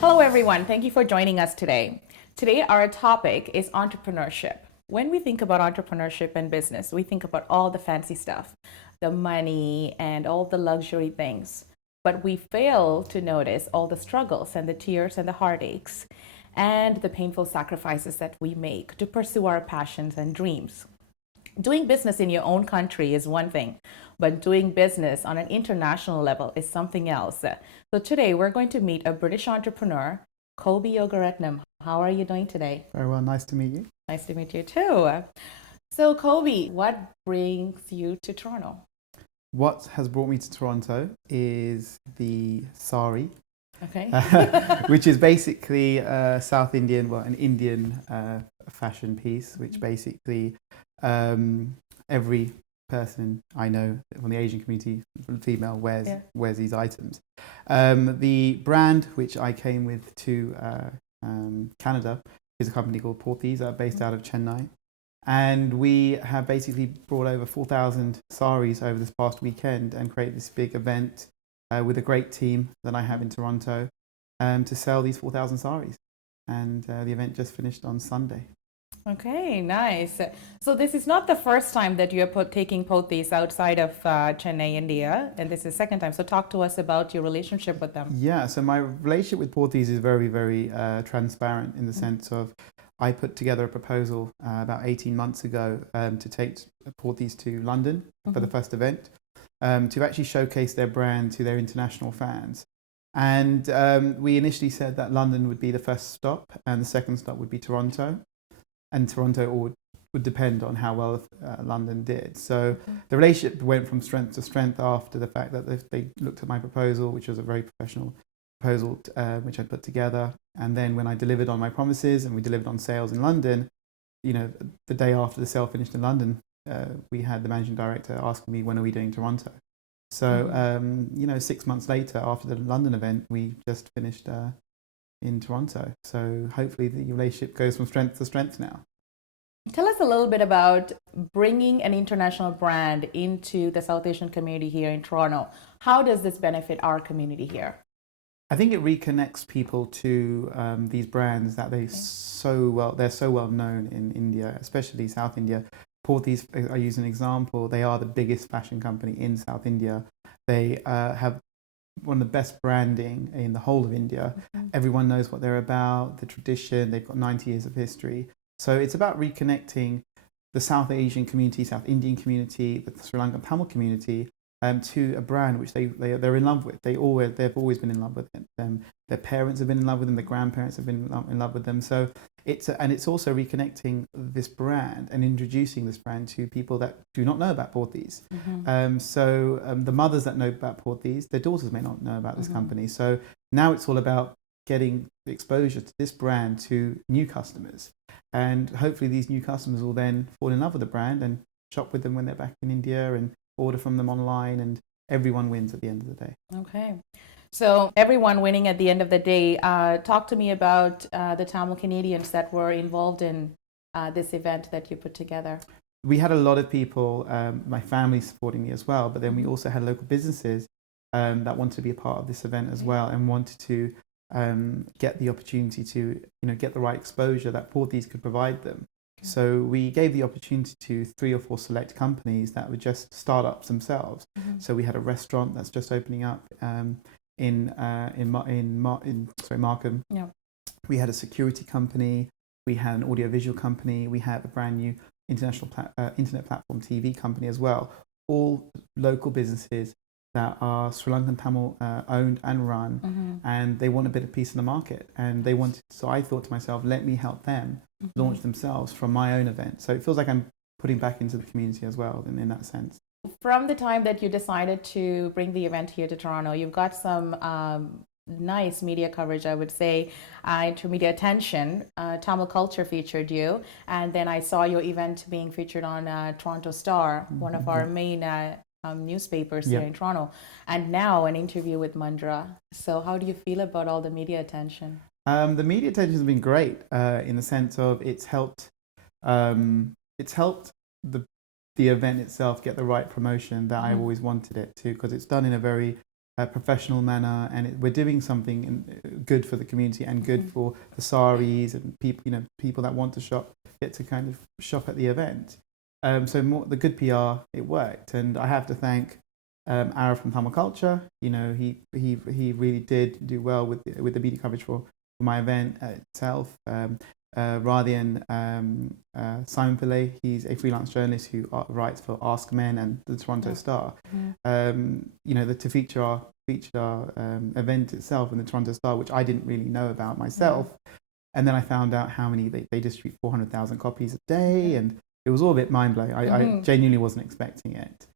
Hello, everyone. Thank you for joining us today. Today, our topic is entrepreneurship. When we think about entrepreneurship and business, we think about all the fancy stuff, the money, and all the luxury things. But we fail to notice all the struggles and the tears and the heartaches and the painful sacrifices that we make to pursue our passions and dreams. Doing business in your own country is one thing, but doing business on an international level is something else. So today we're going to meet a British entrepreneur, Koby Yogaretnam. How are you doing today? Very well, nice to meet you. Nice to meet you too. So Koby, what brings you to Toronto? What has brought me to Toronto is the Saree, Okay. which is basically South Indian, well, an Indian fashion piece, which basically every person I know from the Asian community, female, wears these items. The brand which I came with to Canada is a company called Pothys, based out of Chennai. And we have basically brought over 4,000 saris over this past weekend and created this big event with a great team that I have in Toronto to sell these 4,000 saris. And the event just finished on Sunday. Okay, nice. So this is not the first time that you are taking Pothys outside of Chennai, India, and this is the second time. So talk to us about your relationship with them. Yeah, so my relationship with Pothys is very, very transparent in the sense of I put together a proposal about 18 months ago to take Pothys to London for the first event, to actually showcase their brand to their international fans. And we initially said that London would be the first stop and the second stop would be Toronto. And Toronto would depend on how well London did. So the relationship went from strength to strength after the fact that they looked at my proposal, which was a very professional proposal which I put together. And then when I delivered on my promises and we delivered on sales in London, you know, the day after the sale finished in London, we had the managing director asking me, when are we doing Toronto? So, 6 months later, after the London event, we just finished in Toronto. So hopefully the relationship goes from strength to strength now. Tell us a little bit about bringing an international brand into the South Asian community here in Toronto. How does this benefit our community here? I think it reconnects people to these brands that they're so well known in India, especially South India. Pothys, I use an example, they are the biggest fashion company in South India. They have one of the best branding in the whole of India. Everyone knows what they're about, the tradition, they've got 90 years of history. So it's about reconnecting the South Asian community, South Indian community, the Sri Lankan Tamil community to a brand which they're in love with. They've always been in love with them. Their parents have been in love with them, their grandparents have been in love with them. So it's also reconnecting this brand and introducing this brand to people that do not know about Pothys. The mothers that know about Pothys, their daughters may not know about this company. So now it's all about getting the exposure to this brand to new customers. And hopefully these new customers will then fall in love with the brand and shop with them when they're back in India and order from them online, and everyone wins at the end of the day. Okay. So everyone winning at the end of the day. Talk to me about the Tamil Canadians that were involved in this event that you put together. We had a lot of people, my family supporting me as well, but then we also had local businesses that wanted to be a part of this event as well and wanted to get the opportunity to get the right exposure that Pothys could provide them. So we gave the opportunity to 3 or 4 select companies that were just startups themselves. So we had a restaurant that's just opening up in Markham. Yeah. We had a security company. We had an audiovisual company. We had a brand new international internet platform TV company as well. All local businesses that are Sri Lankan Tamil owned and run, and they want a bit of piece in the market. And they wanted, so I thought to myself, let me help them launch themselves from my own event. So it feels like I'm putting back into the community as well in that sense. From the time that you decided to bring the event here to Toronto, you've got some nice media coverage, I would say, intermedia attention. Tamil Culture featured you, and then I saw your event being featured on Toronto Star, one of our main newspapers here in Toronto, and now an interview with Mandraa. So how do you feel about all the media attention? The media attention has been great in the sense of it's helped the event itself get the right promotion that I've always wanted it to, because it's done in a very professional manner, and we're doing something good for the community and good for the Sarees and people, people that want to shop get to kind of shop at the event. So more, the good PR, it worked, and I have to thank Ara from Tamil Culture. He really did do well with the media coverage for my event itself. Radian Simon Pillay, he's a freelance journalist who writes for Ask Men and the Toronto Star. To feature our event itself in the Toronto Star, which I didn't really know about myself. And then I found out how many they distribute 400,000 copies a day, and it was all a bit mind blowing. I genuinely wasn't expecting it.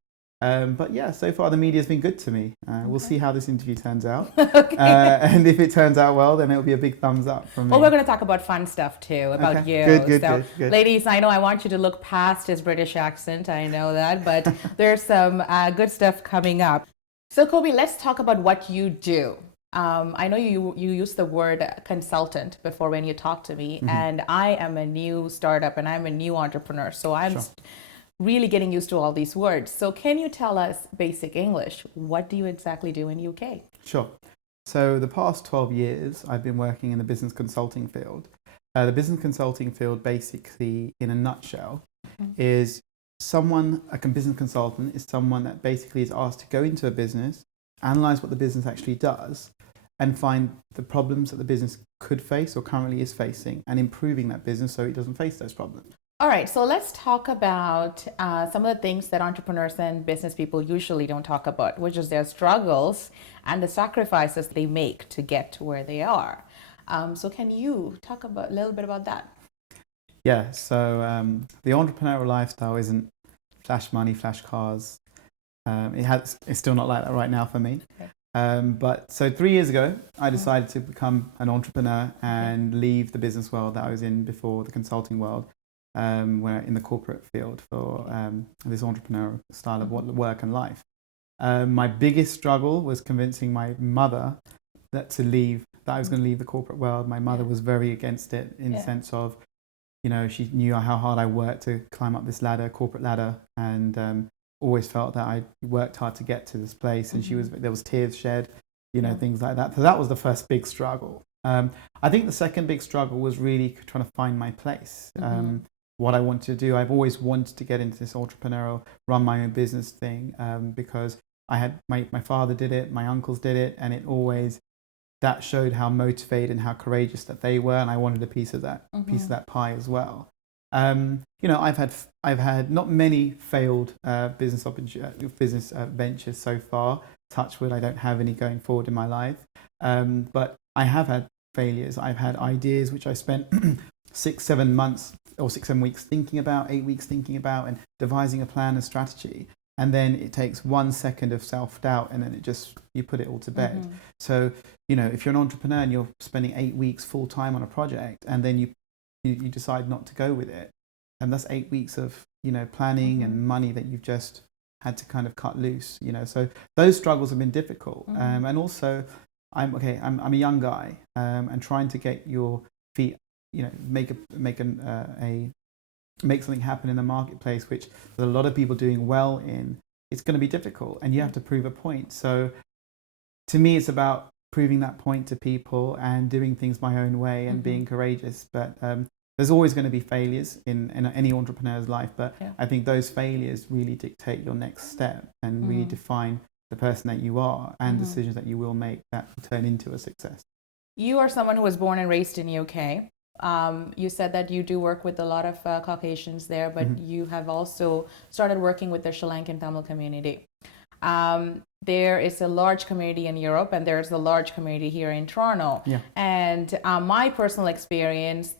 But yeah, so far the media's been good to me. We'll see how this interview turns out. And if it turns out well, then it'll be a big thumbs up from me. Well, we're going to talk about fun stuff too, about you. Good. Ladies, I know I want you to look past his British accent. I know that, but there's some good stuff coming up. So Koby, let's talk about what you do. I know you used the word consultant before when you talked to me, and I am a new startup and I'm a new entrepreneur. So I'm really getting used to all these words. So can you tell us basic English? What do you exactly do in UK? Sure. So the past 12 years, I've been working in the business consulting field. The business consulting field, basically, in a nutshell, is a business consultant is someone that basically is asked to go into a business, analyze what the business actually does, and find the problems that the business could face or currently is facing, and improving that business so it doesn't face those problems. All right, so let's talk about some of the things that entrepreneurs and business people usually don't talk about, which is their struggles and the sacrifices they make to get to where they are. So can you talk a little bit about that? Yeah, so the entrepreneurial lifestyle isn't flash money, flash cars. It's still not like that right now for me. Okay. But so 3 years ago, I decided to become an entrepreneur and leave the business world that I was in before, the consulting world, where in the corporate field for this entrepreneurial style of work and life. My biggest struggle was convincing my mother that I was going to leave the corporate world. My mother was very against it in the sense of, she knew how hard I worked to climb up this corporate ladder, and always felt that I worked hard to get to this place, and there was tears shed, things like that. So that was the first big struggle. I think the second big struggle was really trying to find my place. What I wanted to do. I've always wanted to get into this entrepreneurial, run my own business thing, because I had my father did it, my uncles did it, and that showed how motivated and how courageous that they were, and I wanted a piece of that pie as well. I've had not many failed business ventures so far. Touch wood, I don't have any going forward in my life, but I have had failures. I've had ideas which I spent 6-7 months or 6-7 weeks thinking about, 8 weeks thinking about, and devising a plan and strategy. And then it takes 1 second of self-doubt, and then you put it all to bed. So, if you're an entrepreneur and you're spending 8 weeks full time on a project, and then you decide not to go with it, and that's 8 weeks of, planning and money that you've just had to kind of cut loose, So those struggles have been difficult. And also I'm a young guy, and trying to get your feet, make something happen in the marketplace, which there's a lot of people doing well in. It's going to be difficult, and you have to prove a point. So to me, it's about proving that point to people and doing things my own way and being courageous. But there's always going to be failures in any entrepreneur's life, but I think those failures really dictate your next step and really define the person that you are and decisions that you will make that will turn into a success. You are someone who was born and raised in the UK. You said that you do work with a lot of Caucasians there, but you have also started working with the Sri Lankan Tamil community. There is a large community in Europe, and there's a large community here in Toronto. Yeah. And my personal experience,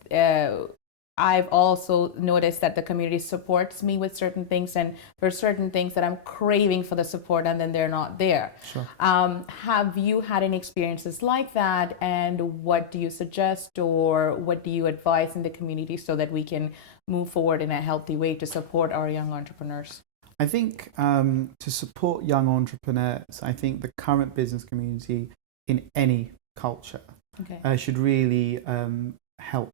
I've also noticed that the community supports me with certain things, and there's certain things that I'm craving for the support, and then they're not there. Sure. Have you had any experiences like that, and what do you suggest, or what do you advise in the community so that we can move forward in a healthy way to support our young entrepreneurs? I think to support young entrepreneurs, I think the current business community in any culture should really help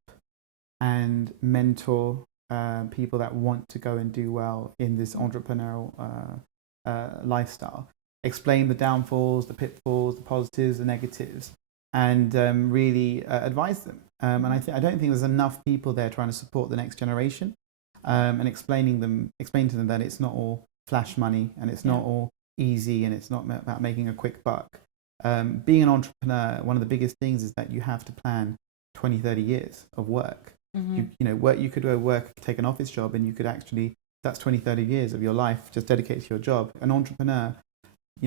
and mentor people that want to go and do well in this entrepreneurial lifestyle. explain the downfalls, the pitfalls, the positives, the negatives, and really advise them. And I don't think there's enough people there trying to support the next generation, and explain to them that it's not all flash money and it's not all easy and it's not about making a quick buck. Being an entrepreneur, one of the biggest things is that you have to plan 20, 30 years of work. You could take an office job, and you could actually, that's 20, 30 years of your life just dedicated to your job. An entrepreneur,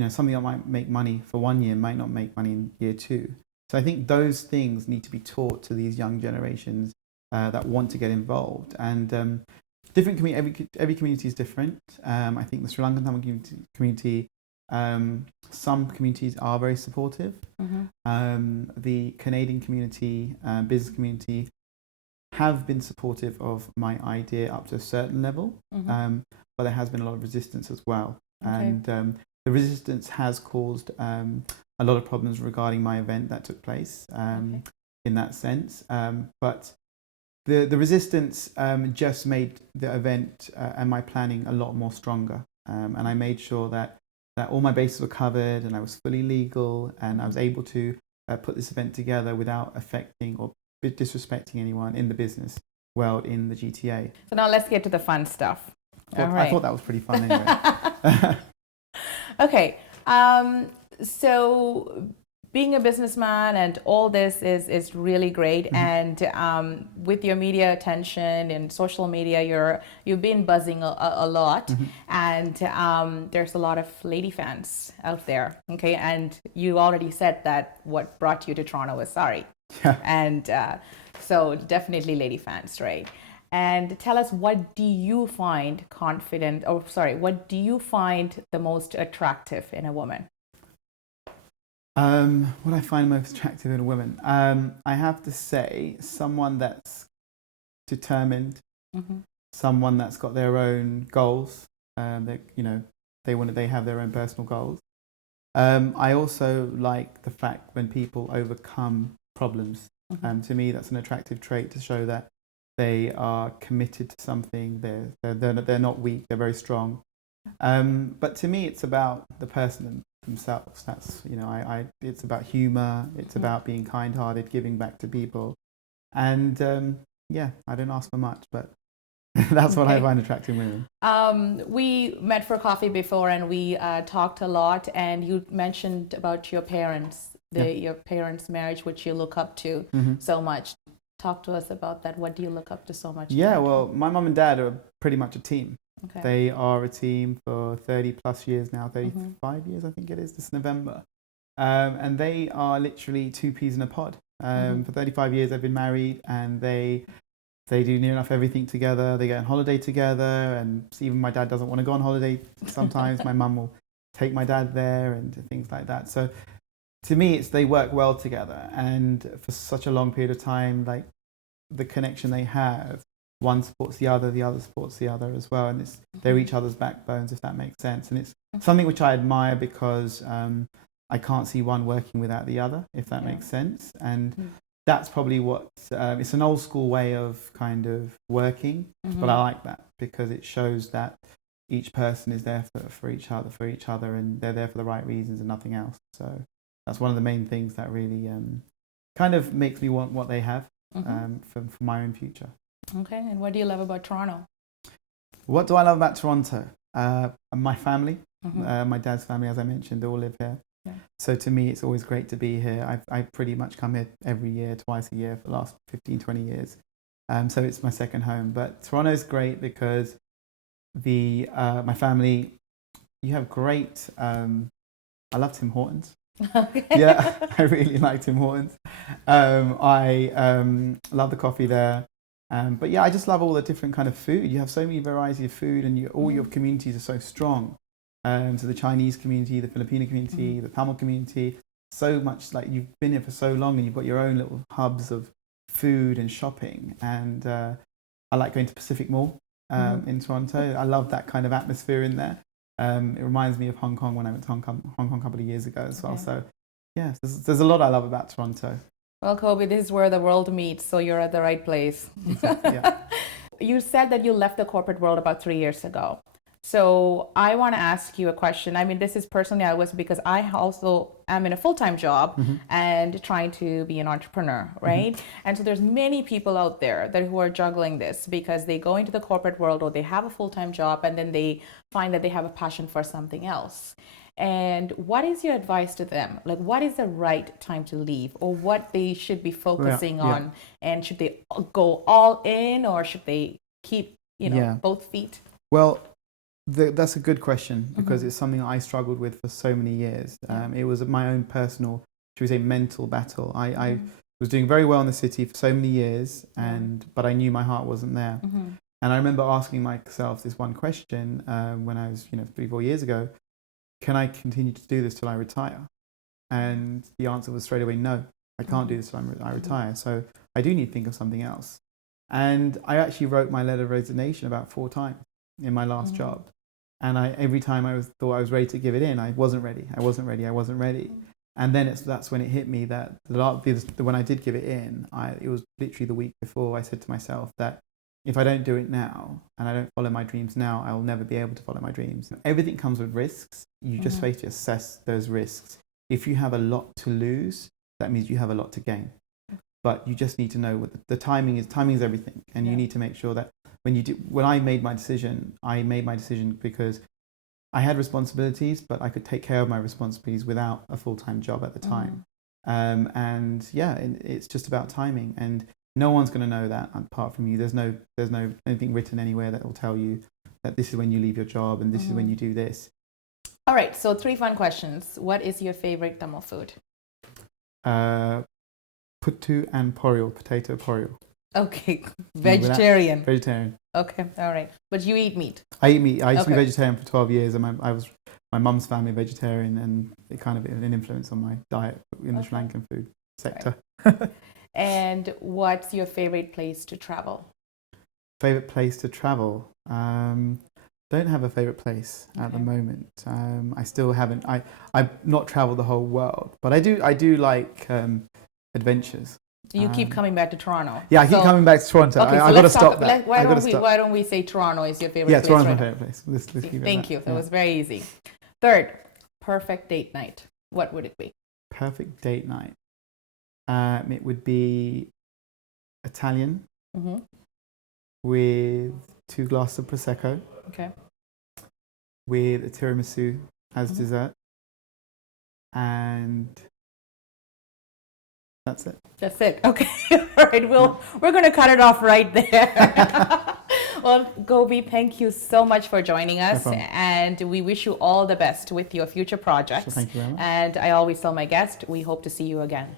something that might make money for 1 year might not make money in year 2. So I think those things need to be taught to these young generations that want to get involved. And every community is different. I think the Sri Lankan Tamil community, some communities are very supportive. The Canadian community, business community, have been supportive of my idea up to a certain level, but there has been a lot of resistance as well. Okay. And the resistance has caused a lot of problems regarding my event that took place in that sense. But the resistance just made the event and my planning a lot more stronger. And I made sure that all my bases were covered, and I was fully legal, and I was able to put this event together without affecting or disrespecting anyone in the business world in the GTA. So now let's get to the fun stuff. Well, I thought that was pretty fun anyway. Okay. So being a businessman and all this is really great. And with your media attention and social media, you've been buzzing a lot. And there's a lot of lady fans out there. Okay, and you already said that what brought you to Toronto was Saree. Yeah. And so definitely lady fans, right? And tell us, what do you find what do you find the most attractive in a woman? What I find most attractive in a woman, I have to say, someone that's determined, someone that's got their own goals. They have their own personal goals. I also like the fact when people overcome problems. To me, that's an attractive trait to show that they are committed to something. They're not weak. They're very strong. But to me, it's about the person themselves. That's it's about humor. It's about being kind-hearted, giving back to people, and I don't ask for much, but that's what I find attractive in women. We met for coffee before, and we talked a lot. And you mentioned about your parents, your parents' marriage, which you look up to so much. Talk to us about that. What do you look up to so much? Yeah, well, my mum and dad are pretty much a team. Okay. They are a team for 30 plus years now, 35 years I think it is this November. And they are literally two peas in a pod. For 35 years they've been married, and they do near enough everything together. They go on holiday together, and even my dad doesn't want to go on holiday sometimes. My mum will take my dad there and things like that. So to me, they work well together, and for such a long period of time, like the connection they have, one supports the other supports the other as well, and they're each other's backbones, if that makes sense. And it's something which I admire, because I can't see one working without the other, if that makes sense. And that's probably what it's an old school way of kind of working, but I like that because it shows that each person is there for each other, and they're there for the right reasons and nothing else. So that's one of the main things that really kind of makes me want what they have for my own future. Okay, and what do you love about Toronto? What do I love about Toronto? My family, my dad's family, as I mentioned, they all live here. Yeah. So to me, it's always great to be here. I pretty much come here every year, twice a year for the last 15, 20 years. So it's my second home. But Toronto's great because my family, you have great, I love Tim Hortons. Okay. Yeah, I really like Tim Hortons. I love the coffee there. But yeah, I just love all the different kind of food. You have so many variety of food, and all your communities are so strong. So the Chinese community, the Filipino community, the Tamil community, so much, like, you've been here for so long, and you've got your own little hubs of food and shopping. And I like going to Pacific Mall in Toronto. I love that kind of atmosphere in there. It reminds me of Hong Kong when I went to Hong Kong a couple of years ago as well. So yeah, there's a lot I love about Toronto. Well, Koby, this is where the world meets, so you're at the right place. Exactly, yeah. You said that you left the corporate world about 3 years ago. So I want to ask you a question. I mean, this is personally, I was because I also am in a full-time job and trying to be an entrepreneur, right? And so there's many people out there that who are juggling this because they go into the corporate world or they have a full-time job and then they find that they have a passion for something else. And what is your advice to them? Like, what is the right time to leave, or what they should be focusing on? And should they go all in, or should they keep, both feet? Well, that's a good question because it's something I struggled with for so many years. It was my own personal, should we say, mental battle. I was doing very well in the city for so many years, but I knew my heart wasn't there. And I remember asking myself this one question when I was, 3-4 years ago: can I continue to do this till I retire? And the answer was straight away no. I can't do this till I retire. So I do need to think of something else. And I actually wrote my letter of resignation about 4 times in my last job. And every time thought I was ready to give it in, I wasn't ready. And then that's when it hit me that when I did give it in, it was literally the week before I said to myself that if I don't do it now and I don't follow my dreams now, I will never be able to follow my dreams. Everything comes with risks. You just have to assess those risks. If you have a lot to lose, that means you have a lot to gain. But you just need to know what the timing is. Timing is everything. And you need to make sure that when I made my decision because I had responsibilities, but I could take care of my responsibilities without a full-time job at the time. It's just about timing. And no one's going to know that apart from you. There's no anything written anywhere that will tell you that this is when you leave your job and this is when you do this. All right. So 3 fun questions. What is your favorite Tamil food? Puttu and porridge, potato porridge. Okay. Vegetarian. Vegetarian. Okay. All right. But you eat meat? I eat meat. I used to be vegetarian for 12 years, and my mum's family vegetarian, and it kind of an influence on my diet in the Sri Lankan food sector. Right. And what's your favorite place to travel? Favorite place to travel? Don't have a favorite place at the moment. I still haven't. I've not traveled the whole world, but I do like adventures. You keep coming back to Toronto. Yeah, I keep coming back to Toronto. Okay, I got to stop that. Why don't we say Toronto is your favorite place? Yeah, Toronto's my favorite place. Thank you. That was very easy. Third, perfect date night. What would it be? Perfect date night. It would be Italian with 2 glasses of Prosecco. Okay. With a tiramisu as dessert. And that's it. That's it. Okay. All right. We're going to cut it off right there. Well, Koby, thank you so much for joining us. And we wish you all the best with your future projects. Thank you very much. And I always tell my guests, we hope to see you again.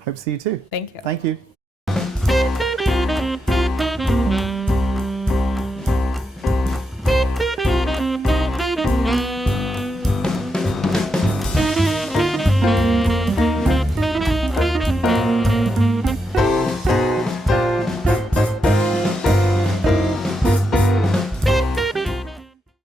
Hope to see you too. Thank you. Thank you.